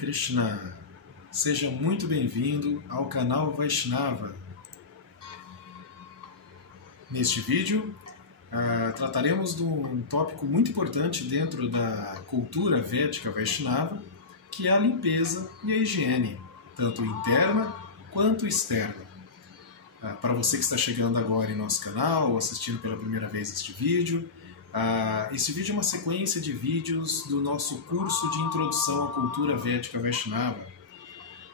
Krishna, seja muito bem-vindo ao canal Vaishnava. Neste vídeo, trataremos de um tópico muito importante dentro da cultura védica Vaishnava, que é a limpeza e a higiene, tanto interna quanto externa. Para você que está chegando agora em nosso canal ou assistindo pela primeira vez este vídeo, esse vídeo é uma sequência de vídeos do nosso curso de Introdução à Cultura Védica Vaishnava.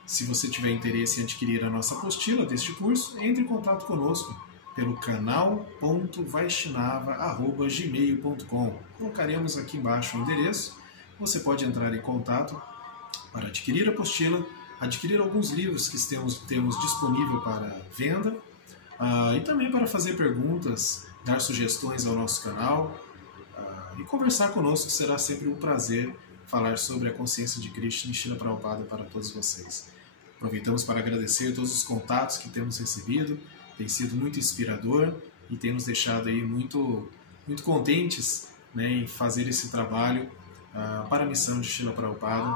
Se você tiver interesse em adquirir a nossa apostila deste curso, entre em contato conosco pelo canal.vaishnava@gmail.com. Colocaremos aqui embaixo o endereço. Você pode entrar em contato para adquirir a apostila, adquirir alguns livros que temos disponível para venda, e também para fazer perguntas, dar sugestões ao nosso canal e conversar conosco. Será sempre um prazer falar sobre a consciência de Krishna e Srila Prabhupada para todos vocês. Aproveitamos para agradecer todos os contatos que temos recebido, tem sido muito inspirador e tem nos deixado aí muito contentes, né, em fazer esse trabalho para a missão de Srila Prabhupada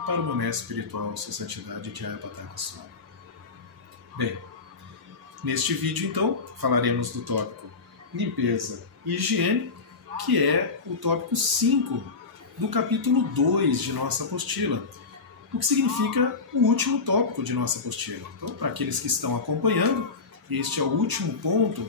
e para o meu mestre espiritual, Sua Santidade Jayapataka Swami. Bem, neste vídeo então falaremos do tópico limpeza e higiene, que é o tópico 5 do capítulo 2 de nossa apostila, o que significa o último tópico de nossa apostila. Então, para aqueles que estão acompanhando, este é o último ponto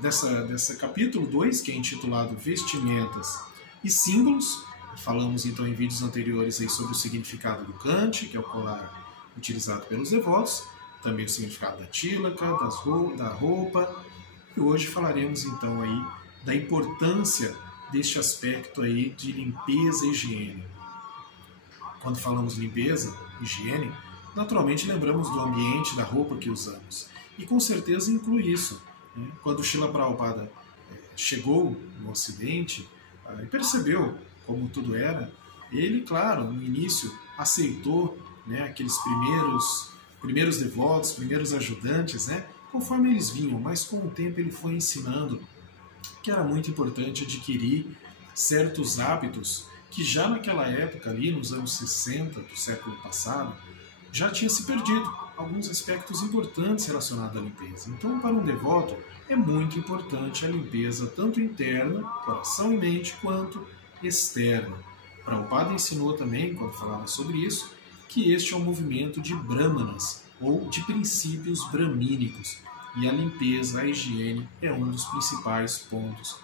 dessa capítulo 2, que é intitulado Vestimentas e Símbolos. Falamos então em vídeos anteriores aí sobre o significado do Kanti, que é o colar utilizado pelos devotos, também o significado da tilaka, da roupa, e hoje falaremos então aí da importância deste aspecto aí de limpeza e higiene. Quando falamos limpeza, higiene, naturalmente lembramos do ambiente, da roupa que usamos. E com certeza inclui isso. Né? Quando Srila Prabhupada chegou no Ocidente e percebeu como tudo era, ele, claro, no início aceitou, né, aqueles primeiros devotos, primeiros ajudantes, né, conforme eles vinham, mas com o tempo ele foi ensinando que era muito importante adquirir certos hábitos que já naquela época, ali nos anos 60 do século passado, já tinha se perdido alguns aspectos importantes relacionados à limpeza. Então, para um devoto, é muito importante a limpeza tanto interna, coração e mente, quanto externa. Prabhupada ensinou também, quando falava sobre isso, que este é um movimento de brahmanas, ou de princípios bramínicos, e a limpeza, a higiene, é um dos principais pontos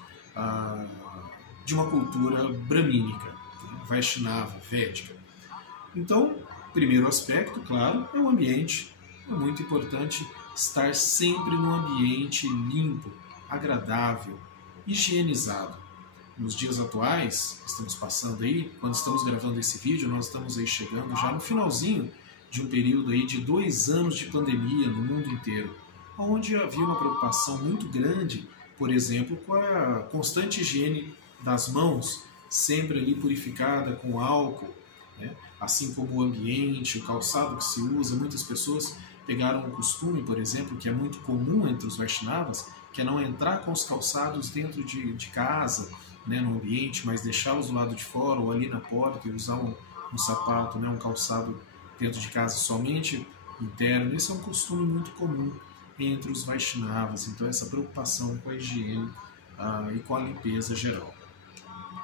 de uma cultura bramínica, Vaishnava, védica. Então, primeiro aspecto, claro, é o ambiente. É muito importante estar sempre num ambiente limpo, agradável, higienizado. Nos dias atuais, estamos passando aí, quando estamos gravando esse vídeo, nós estamos aí chegando já no finalzinho de um período aí de 2 anos de pandemia no mundo inteiro, onde havia uma preocupação muito grande, por exemplo, com a constante higiene das mãos, sempre ali purificada com álcool, né? Assim como o ambiente, o calçado que se usa. Muitas pessoas pegaram um costume, por exemplo, que é muito comum entre os Vaishnavas, que é não entrar com os calçados dentro de casa, né, no ambiente, mas deixá-los do lado de fora ou ali na porta e usar um sapato, né, um calçado dentro de casa somente interno. Esse é um costume muito comum entre os Vaishnavas. Então, essa preocupação com a higiene e com a limpeza geral.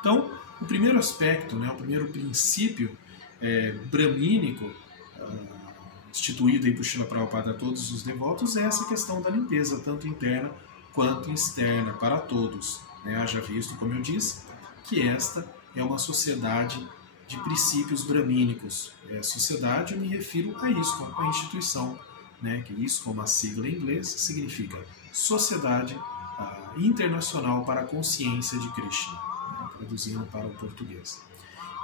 Então, o primeiro aspecto, né, o primeiro princípio bramínico instituído aí por Srila Prabhupada a todos os devotos é essa questão da limpeza, tanto interna quanto externa, para todos. Né? Haja visto, como eu disse, que esta é uma sociedade de princípios bramínicos. Sociedade, eu me refiro a ISKCON, a instituição, né? Que ISKCON, uma sigla em inglês, significa Sociedade Internacional para a Consciência de Krishna, né? Traduzindo para o português.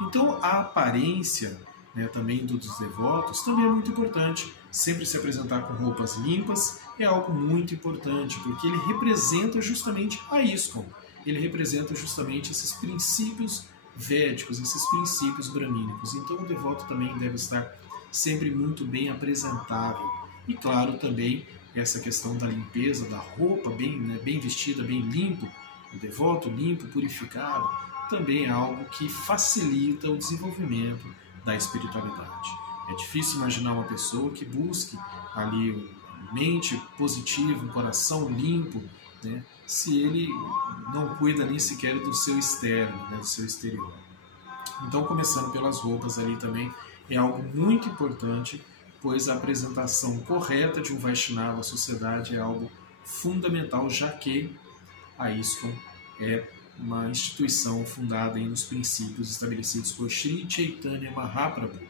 Então, a aparência, né, também dos devotos também é muito importante. Sempre se apresentar com roupas limpas é algo muito importante, porque ele representa justamente a ISKCON. Ele representa justamente esses princípios védicos, esses princípios bramínicos. Então o devoto também deve estar sempre muito bem apresentável. E claro, também essa questão da limpeza, da roupa bem, né, bem vestida, bem limpo. O devoto limpo, purificado, também é algo que facilita o desenvolvimento da espiritualidade. É difícil imaginar uma pessoa que busque ali uma mente positiva, um coração limpo, né, se ele não cuida nem sequer do seu externo, né, do seu exterior. Então, começando pelas roupas ali também é algo muito importante, pois a apresentação correta de um Vaishnava à sociedade é algo fundamental, já que a ISKCON é uma instituição fundada nos princípios estabelecidos por Sri Chaitanya Mahaprabhu,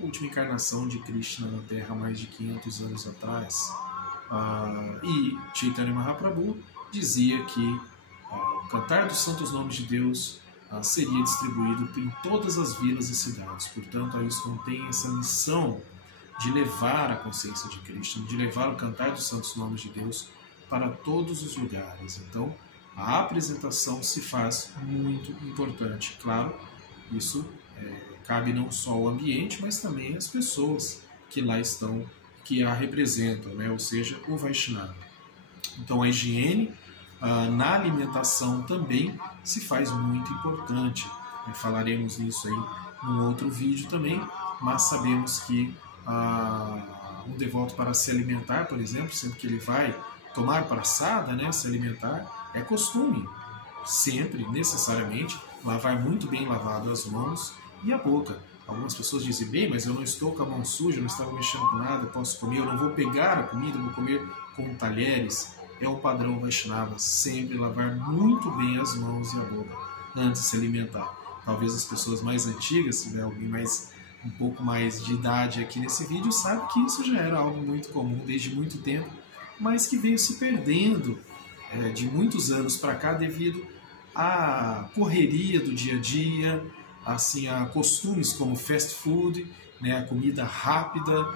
a última encarnação de Krishna na Terra há mais de 500 anos atrás. E Chaitanya Mahaprabhu dizia que o cantar dos santos nomes de Deus seria distribuído em todas as vilas e cidades. Portanto, a ISKCON tem essa missão de levar a consciência de Krishna, de levar o cantar dos santos nomes de Deus para todos os lugares. Então, a apresentação se faz muito importante. Claro, isso cabe não só ao ambiente, mas também às pessoas que lá estão, que a representam, né? Ou seja, o Vaishnava. Então, a higiene na alimentação também se faz muito importante. Falaremos nisso aí num outro vídeo também, mas sabemos que um devoto, para se alimentar, por exemplo, sempre que ele vai tomar praçada, né, se alimentar, é costume sempre, necessariamente, lavar muito bem lavado as mãos e a boca. Algumas pessoas dizem, bem, mas eu não estou com a mão suja, não estava mexendo com nada, posso comer, eu não vou pegar a comida, vou comer com talheres. É o padrão Vaishnava, sempre lavar muito bem as mãos e a boca antes de se alimentar. Talvez as pessoas mais antigas, se tiver alguém um pouco mais de idade aqui nesse vídeo, sabe que isso já era algo muito comum desde muito tempo, mas que veio se perdendo de muitos anos para cá devido à correria do dia a dia, assim, a costumes como fast food, né, a comida rápida,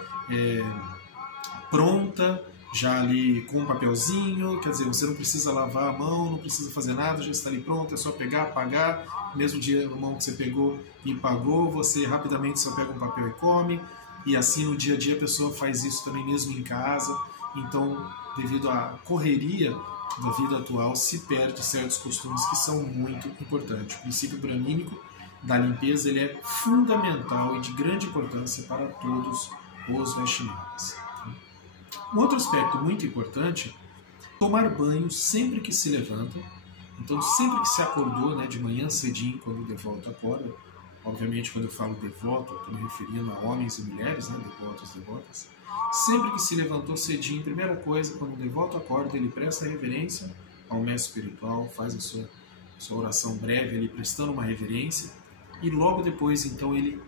pronta, já ali com um papelzinho, quer dizer, você não precisa lavar a mão, não precisa fazer nada, já está ali pronto, é só pegar, pagar, mesmo dia na mão que você pegou e pagou, você rapidamente só pega um papel e come, e assim no dia a dia a pessoa faz isso também mesmo em casa. Então, devido à correria da vida atual, se perde certos costumes que são muito importantes. O princípio bramínico da limpeza ele é fundamental e de grande importância para todos os Vaishnavas. Um outro aspecto muito importante, tomar banho sempre que se levanta. Então, sempre que se acordou, né, de manhã cedinho, quando o devoto acorda, obviamente quando eu falo devoto, estou me referindo a homens e mulheres, né, devotos, devotas, sempre que se levantou cedinho, primeira coisa, quando o devoto acorda, ele presta reverência ao mestre espiritual, faz a sua oração breve, ali prestando uma reverência, e logo depois, então, ele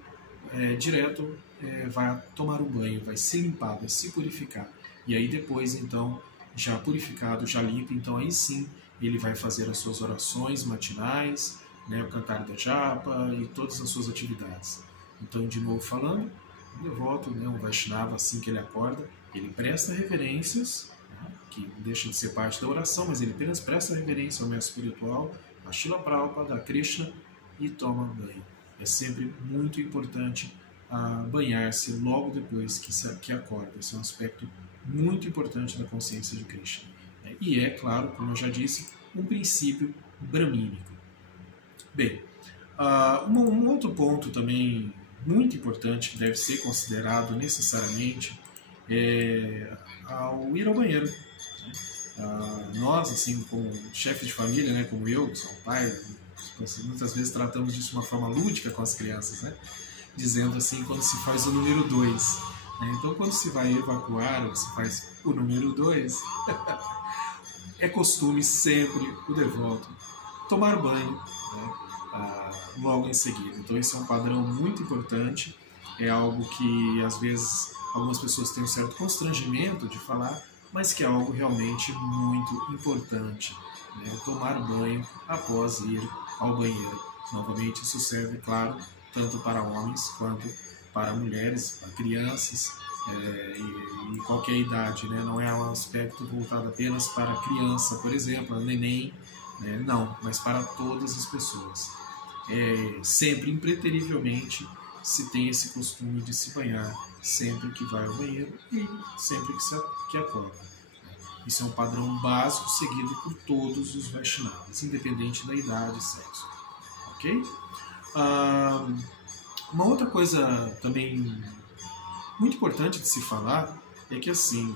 direto vai tomar um banho, vai se limpar, vai se purificar. E aí depois, então, já purificado, já limpo, então aí sim ele vai fazer as suas orações matinais, né, o cantar da japa e todas as suas atividades. Então, de novo falando, o devoto, né, um Vaishnava, assim que ele acorda, ele presta reverências, né, que não deixa de ser parte da oração, mas ele apenas presta reverência ao mestre espiritual, a Srila Prabhupada, a Krishna, e toma banho. É sempre muito importante banhar-se logo depois que acorda. Esse é um aspecto muito importante da consciência de Krishna. E é, claro, como eu já disse, um princípio bramínico. Bem, um outro ponto também muito importante que deve ser considerado necessariamente é o ir ao banheiro. Né? Nós, assim, como chefe de família, né, como eu, que sou um pai, muitas vezes tratamos disso de uma forma lúdica com as crianças, né? Dizendo assim, quando se faz o número 2. Né? Então, quando se vai evacuar ou se faz o número 2, é costume sempre o devoto tomar banho, né? Logo em seguida. Então, esse é um padrão muito importante, é algo que às vezes algumas pessoas têm um certo constrangimento de falar, mas que é algo realmente muito importante, né? Tomar banho após ir ao banheiro. Novamente, isso serve, claro, tanto para homens quanto para mulheres, para crianças e qualquer idade, né? Não é um aspecto voltado apenas para a criança, por exemplo, a neném, né? Não, mas para todas as pessoas. Sempre, impreterivelmente, se tem esse costume de se banhar sempre que vai ao banheiro e sempre que acorda. Isso é um padrão básico seguido por todos os Vaishnavas, independente da idade e sexo. ok? Uma outra coisa também muito importante de se falar é que, assim,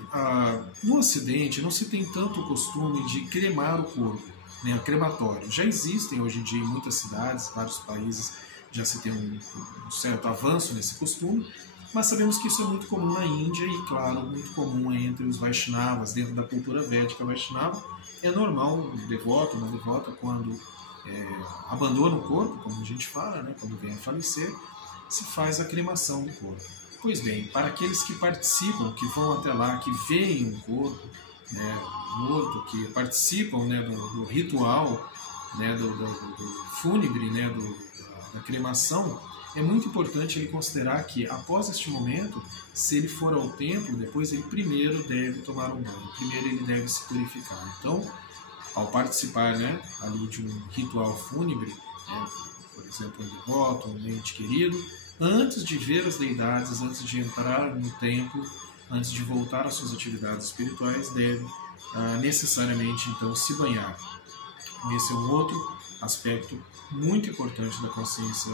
no Ocidente não se tem tanto o costume de cremar o corpo, né, crematório. Já existem hoje em dia em muitas cidades, vários países já se tem um certo avanço nesse costume, mas sabemos que isso é muito comum na Índia e, claro, muito comum entre os Vaishnavas, dentro da cultura védica Vaishnava. É normal um devoto, uma devota, quando abandona o corpo, como a gente fala, né, quando vem a falecer, se faz a cremação do corpo. Pois bem, para aqueles que participam, que vão até lá, que veem um corpo, né, morto, que participam, né, do ritual, né, do fúnebre, né, da cremação, é muito importante ele considerar que, após este momento, se ele for ao templo, depois ele primeiro deve tomar um banho, primeiro ele deve se purificar. Então, ao participar, né, ali de um ritual fúnebre, né, por exemplo, um devoto, um ente querido, antes de ver as deidades, antes de entrar no templo, antes de voltar às suas atividades espirituais, deve necessariamente então se banhar. Esse é um outro aspecto muito importante da consciência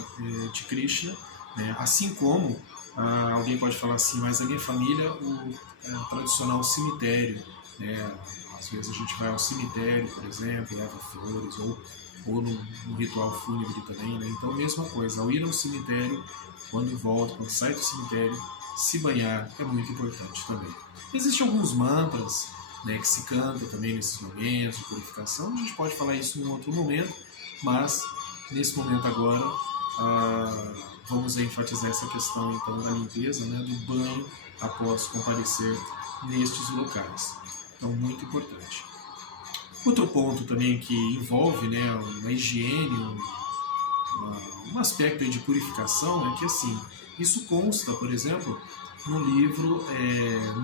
de Krishna, né? Assim como alguém pode falar assim, mas a minha família, o tradicional cemitério, né? Às vezes a gente vai ao cemitério, por exemplo, leva flores, ou no ritual fúnebre também, né? Então, mesma coisa, ao ir ao cemitério, quando volta, quando sai do cemitério, se banhar é muito importante também. Existem alguns mantras, né, que se canta também nesses momentos de purificação, a gente pode falar isso em um outro momento, mas nesse momento agora vamos enfatizar essa questão então da limpeza, né, do banho após comparecer nestes locais. Então, muito importante. Outro ponto também que envolve, né, uma higiene, um aspecto aí de purificação é que, assim, isso consta, por exemplo, no livro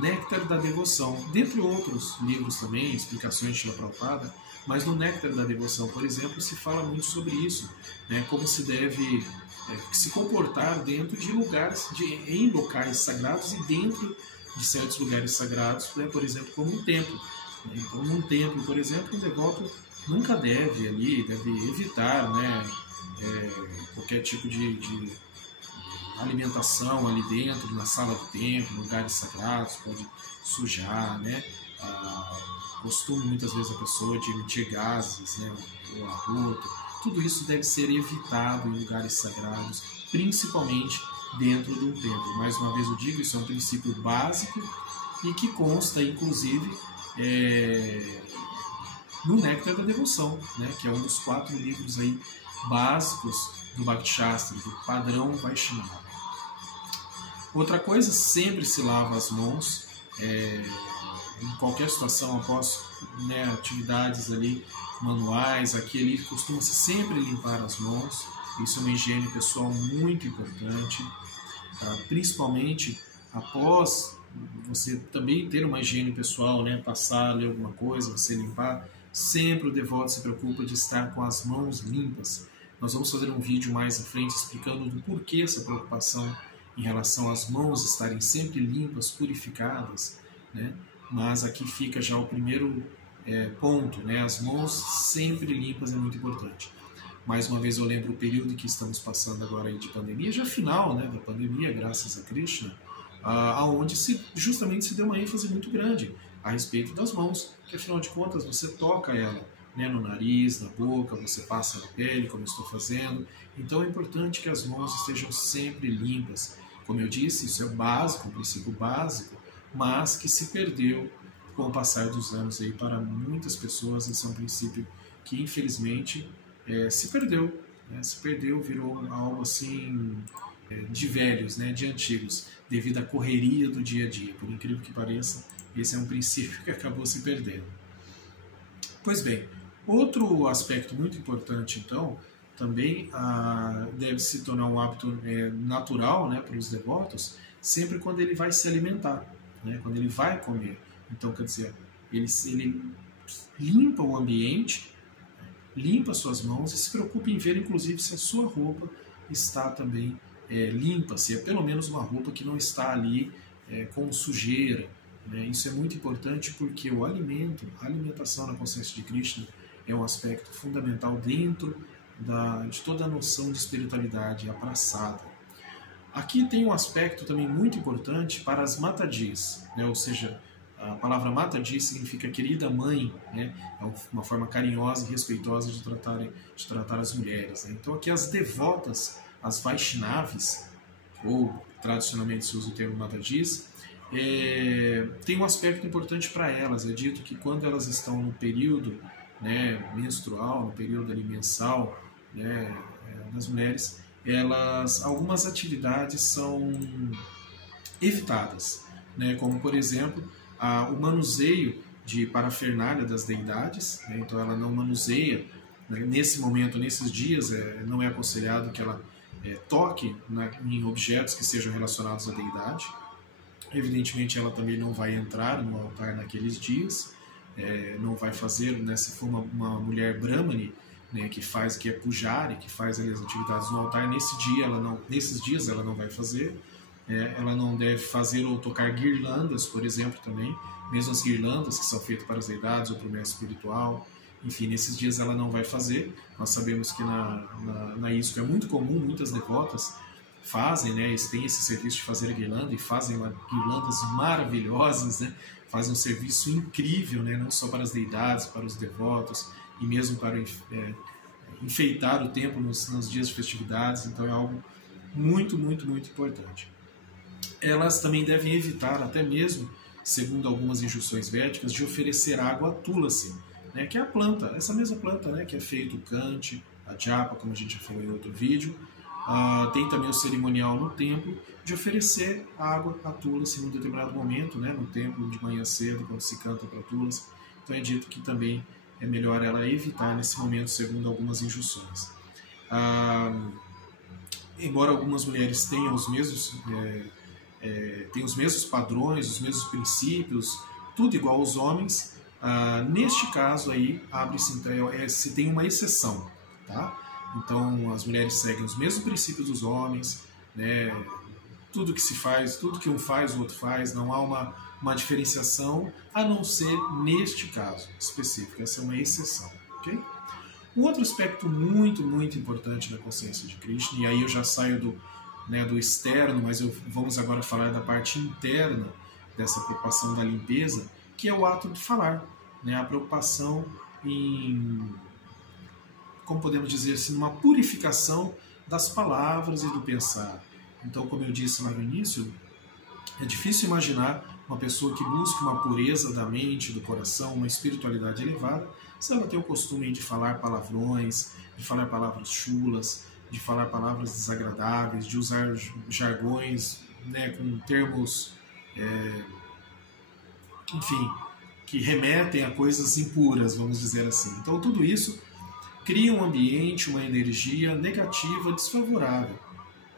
Néctar da Devoção, dentre outros livros também, explicações de Srila Prabhupada, mas no Néctar da Devoção, por exemplo, se fala muito sobre isso, né, como se deve se comportar dentro de lugares, em locais sagrados e dentro de certos lugares sagrados, né, por exemplo, como um templo. Então, num templo, por exemplo, um devoto nunca deve evitar, né, qualquer tipo de alimentação ali dentro, na sala do templo, lugares sagrados, pode sujar, né? Costume muitas vezes a pessoa de emitir gases, né, ou arroto. Tudo isso deve ser evitado em lugares sagrados, principalmente dentro de um templo. Mais uma vez eu digo, isso é um princípio básico e que consta, inclusive, no Néctar da Devoção, né, que é um dos 4 livros aí básicos do Bhakti Shastra, do padrão Vaishnava. Outra coisa, sempre se lava as mãos, em qualquer situação, após, né, atividades ali manuais, aqui ali costuma-se sempre limpar as mãos. Isso é uma higiene pessoal muito importante, principalmente após você também ter uma higiene pessoal, né, passar ali alguma coisa, você limpar. Sempre o devoto se preocupa de estar com as mãos limpas. Nós vamos fazer um vídeo mais à frente explicando do porquê essa preocupação em relação às mãos estarem sempre limpas, purificadas, né? Mas aqui fica já o primeiro ponto, né? As mãos sempre limpas é muito importante. Mais uma vez eu lembro o período que estamos passando agora aí de pandemia, já final, né, da pandemia, graças a Krishna, aonde justamente se deu uma ênfase muito grande a respeito das mãos, que afinal de contas você toca ela, né, no nariz, na boca, você passa na pele, como eu estou fazendo. Então é importante que as mãos estejam sempre limpas. Como eu disse, isso é básico, um princípio básico, mas que se perdeu com o passar dos anos aí para muitas pessoas. Esse é um princípio que infelizmente se perdeu, né? Se perdeu, virou algo assim de velhos, né, de antigos, devido à correria do dia a dia. Por incrível que pareça, esse é um princípio que acabou se perdendo. Pois bem, outro aspecto muito importante, então, também deve se tornar um hábito natural, né, para os devotos, sempre quando ele vai se alimentar, né, quando ele vai comer. Então, quer dizer, ele limpa o ambiente, limpa suas mãos e se preocupa em ver, inclusive, se a sua roupa está também limpa, se é pelo menos uma roupa que não está ali com sujeira. Isso é muito importante porque a alimentação na consciência de Krishna é um aspecto fundamental dentro de toda a noção de espiritualidade abraçada. Aqui tem um aspecto também muito importante para as matadias, né? Ou seja, a palavra matadia significa querida mãe, né? É uma forma carinhosa e respeitosa de tratar as mulheres, né? Então aqui as devotas, as Vaishnavis, ou tradicionalmente se usa o termo matadis, tem um aspecto importante para elas. É dito que quando elas estão no período, né, menstrual, no período ali mensal, né, das mulheres, algumas atividades são evitadas, né, como por exemplo o manuseio de parafernália das deidades, né, então ela não manuseia, né, nesse momento, nesses dias, não é aconselhado que ela toque em objetos que sejam relacionados à deidade. Evidentemente ela também não vai entrar no altar naqueles dias, não vai fazer, né, se for uma mulher brahmani, né, que é pujari, que faz ali as atividades no altar, nesses dias ela não vai fazer. Ela não deve fazer ou tocar guirlandas, por exemplo, também, mesmo as guirlandas que são feitas para as deidades ou para o mestre espiritual. Enfim, nesses dias ela não vai fazer. Nós sabemos que na ISKCON é muito comum, muitas devotas fazem, né, eles têm esse serviço de fazer guirlanda e fazem guirlandas maravilhosas, né, fazem um serviço incrível, né, não só para as deidades, para os devotos e mesmo para enfeitar o templo nos dias de festividades. Então é algo muito, muito, muito importante. Elas também devem evitar, até mesmo, segundo algumas instruções védicas, de oferecer água a tulasi, né, que é a planta, essa mesma planta, né, que é feito o kante, a japa, como a gente já falou em outro vídeo. Tem também o cerimonial no templo de oferecer água a tulasi em um determinado momento, né, no templo de manhã cedo, quando se canta para tulasi. Então é dito que também é melhor ela evitar nesse momento, segundo algumas instruções. Embora algumas mulheres tenham os mesmos padrões, os mesmos princípios, tudo igual aos homens, neste caso aí se tem uma exceção, tá? Então as mulheres seguem os mesmos princípios dos homens, né? Tudo que se faz, tudo que um faz, o outro faz, não há uma diferenciação, a não ser neste caso específico. Essa é uma exceção, ok? Um outro aspecto muito, muito importante da consciência de Krishna, e aí eu já saio do externo, mas vamos agora falar da parte interna dessa preocupação da limpeza, que é o ato de falar, né? A preocupação em, como podemos dizer assim, uma purificação das palavras e do pensar. Então, como eu disse lá no início, é difícil imaginar uma pessoa que busque uma pureza da mente, do coração, uma espiritualidade elevada, se ela tem o costume de falar palavrões, de falar palavras chulas, de falar palavras desagradáveis, de usar jargões, né, com termos, enfim, que remetem a coisas impuras, vamos dizer assim. Então tudo isso cria um ambiente, uma energia negativa, desfavorável.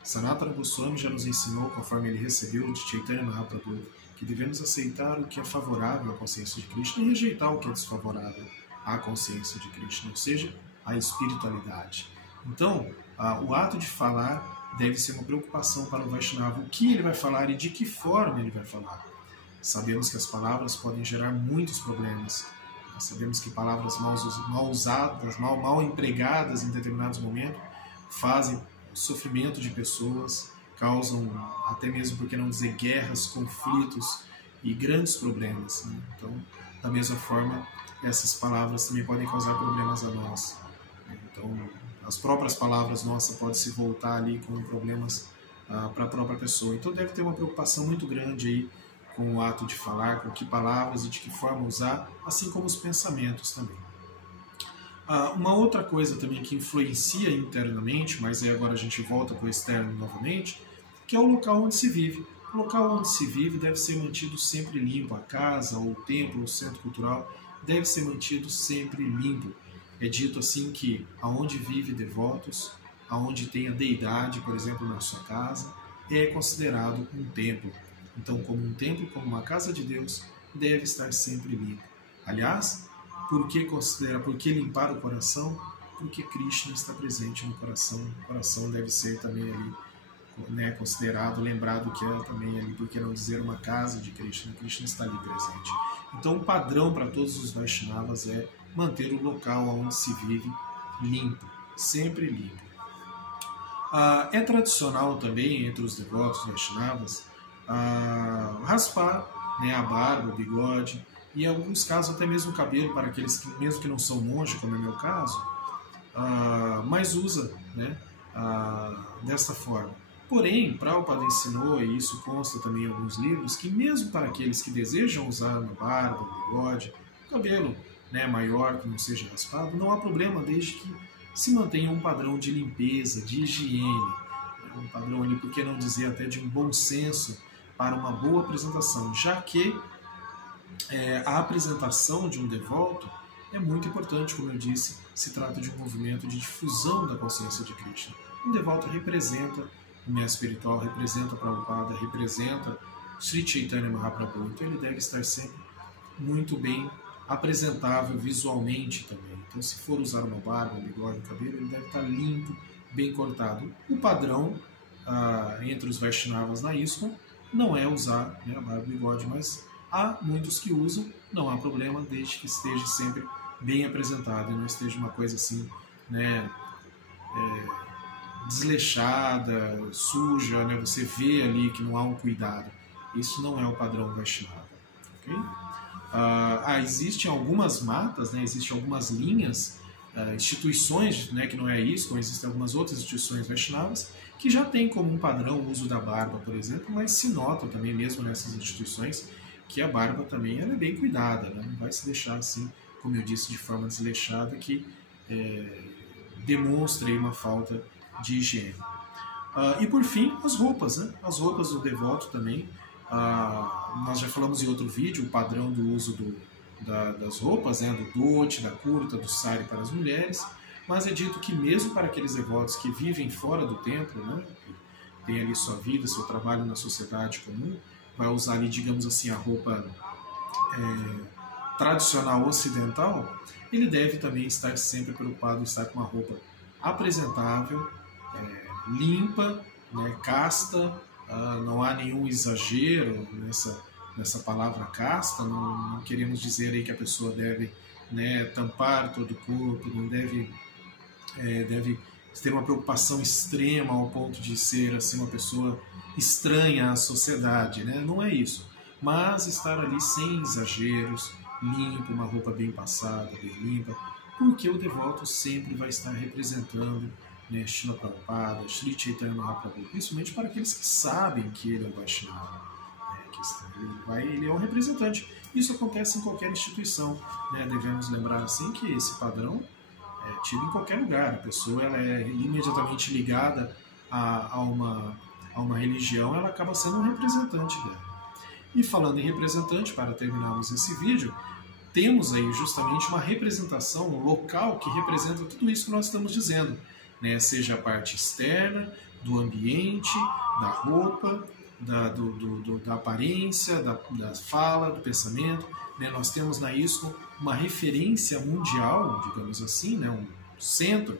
Sanatana Goswami já nos ensinou, conforme ele recebeu de Chaitanya Mahaprabhu, que devemos aceitar o que é favorável à consciência de Krishna e rejeitar o que é desfavorável à consciência de Krishna, ou seja, à espiritualidade. Então, o ato de falar deve ser uma preocupação para o Vaishnava, o que ele vai falar e de que forma ele vai falar. Sabemos que as palavras podem gerar muitos problemas. Nós sabemos que palavras mal usadas, mal empregadas em determinados momentos, fazem sofrimento de pessoas, causam, até mesmo, por que não dizer, guerras, conflitos e grandes problemas, né? Então, da mesma forma, essas palavras também podem causar problemas a nós. Então, as próprias palavras nossas podem se voltar ali com problemas para a própria pessoa. Então, deve ter uma preocupação muito grande aí com o ato de falar, com que palavras e de que forma usar, assim como os pensamentos também. Uma outra coisa também que influencia internamente, mas aí agora a gente volta para o externo novamente, que é o local onde se vive. O local onde se vive deve ser mantido sempre limpo. A casa, ou o templo, ou o centro cultural deve ser mantido sempre limpo. É dito assim que aonde vive devotos, aonde tem a deidade, por exemplo, na sua casa, é considerado um templo. Então, como um templo, como uma casa de Deus, deve estar sempre limpo. Aliás, por que limpar o coração? Porque Krishna está presente no coração. O coração deve ser também ali, né, considerado, lembrado que é também ali, por que não dizer, uma casa de Krishna. Krishna está ali presente. Então, o padrão para todos os Vaishnavas é manter o local onde se vive limpo, sempre limpo. É tradicional também entre os devotos Vaishnavas raspar, né, a barba, o bigode e em alguns casos até mesmo o cabelo para aqueles que, mesmo que não são monges, como é o meu caso, mas usa, né, desta forma. Porém, Prabhupada ensinou, e isso consta também em alguns livros, que mesmo para aqueles que desejam usar uma barba, um bigode, um cabelo, né, maior, que não seja raspado, não há problema desde que se mantenha um padrão de limpeza, de higiene, um padrão ali, por que não dizer até de um bom senso para uma boa apresentação, já que a apresentação de um devoto é muito importante, como eu disse, se trata de um movimento de difusão da consciência de Krishna. Um devoto representa o mestre espiritual, representa Prabhupada, representa Sri Chaitanya Mahaprabhu, então ele deve estar sempre muito bem apresentável visualmente também. Então, se for usar uma barba, um bigode, um cabelo, ele deve estar limpo, bem cortado. O padrão entre os Vaishnavas na ISKCON não é usar, né, a barba e o bigode, mas há muitos que usam, não há problema, desde que esteja sempre bem apresentado e não esteja uma coisa assim, né, desleixada, suja, né, você vê ali que não há um cuidado. Isso não é o padrão Vaishnava. Okay? Existem algumas matas, né, existem algumas linhas, instituições, né, que não é isso, como existem algumas outras instituições Vaishnavas, que já tem como um padrão o uso da barba, por exemplo, mas se nota também mesmo nessas instituições que a barba também ela é bem cuidada, né? Não vai se deixar assim, como eu disse, de forma desleixada, que demonstre uma falta de higiene. E por fim, as roupas, né? As roupas do devoto também. Nós já falamos em outro vídeo o padrão do uso das roupas, né? Do dhoti, da kurta, do sari para as mulheres, mas é dito que mesmo para aqueles devotos que vivem fora do templo, né? Que tem ali sua vida, seu trabalho na sociedade comum, vai usar ali, digamos assim, a roupa tradicional ocidental, ele deve também estar sempre preocupado em estar com uma roupa apresentável, limpa, né, casta, não há nenhum exagero nessa palavra casta, não queremos dizer aí que a pessoa deve, né, tampar todo o corpo, não deve ter uma preocupação extrema ao ponto de ser assim, uma pessoa estranha à sociedade, né? Não é isso. Mas estar ali sem exageros, limpo, uma roupa bem passada, bem limpa, porque o devoto sempre vai estar representando, né, Srila Prabhupada, Sri Chaitanya Mahaprabhu, principalmente para aqueles que sabem que ele é o Vaishnava, né, ele é um representante. Isso acontece em qualquer instituição, né? Devemos lembrar assim que esse padrão é tido em qualquer lugar. A pessoa ela é imediatamente ligada a uma religião, ela acaba sendo um representante dela. E falando em representante, para terminarmos esse vídeo, temos aí justamente uma representação local que representa tudo isso que nós estamos dizendo, né? Seja a parte externa, do ambiente, da roupa, da aparência, da fala, do pensamento, né? Nós temos na ISKCON uma referência mundial, digamos assim, né? Um centro,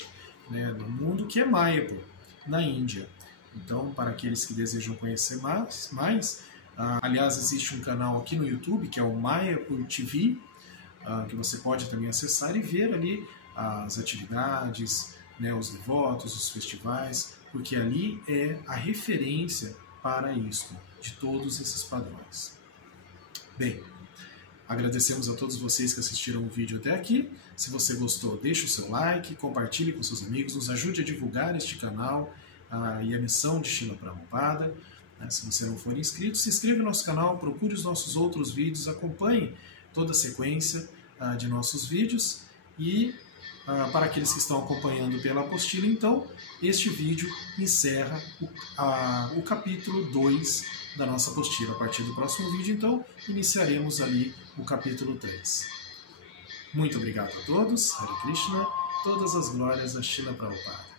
né, no mundo que é Mayapur, na Índia. Então, para aqueles que desejam conhecer mais, aliás, existe um canal aqui no YouTube, que é o Mayapur TV, que você pode também acessar e ver ali as atividades, né, os devotos, os festivais, porque ali é a referência para isso, de todos esses padrões. Bem, agradecemos a todos vocês que assistiram o vídeo até aqui. Se você gostou, deixe o seu like, compartilhe com seus amigos, nos ajude a divulgar este canal e a missão de Srila Prabhupada. Se você não for inscrito, se inscreva no nosso canal, procure os nossos outros vídeos, acompanhe toda a sequência de nossos vídeos. E para aqueles que estão acompanhando pela apostila, então, este vídeo encerra o capítulo 2 da nossa apostila. A partir do próximo vídeo, então, iniciaremos ali o capítulo 3. Muito obrigado a todos, Hare Krishna, todas as glórias a Srila Prabhupada.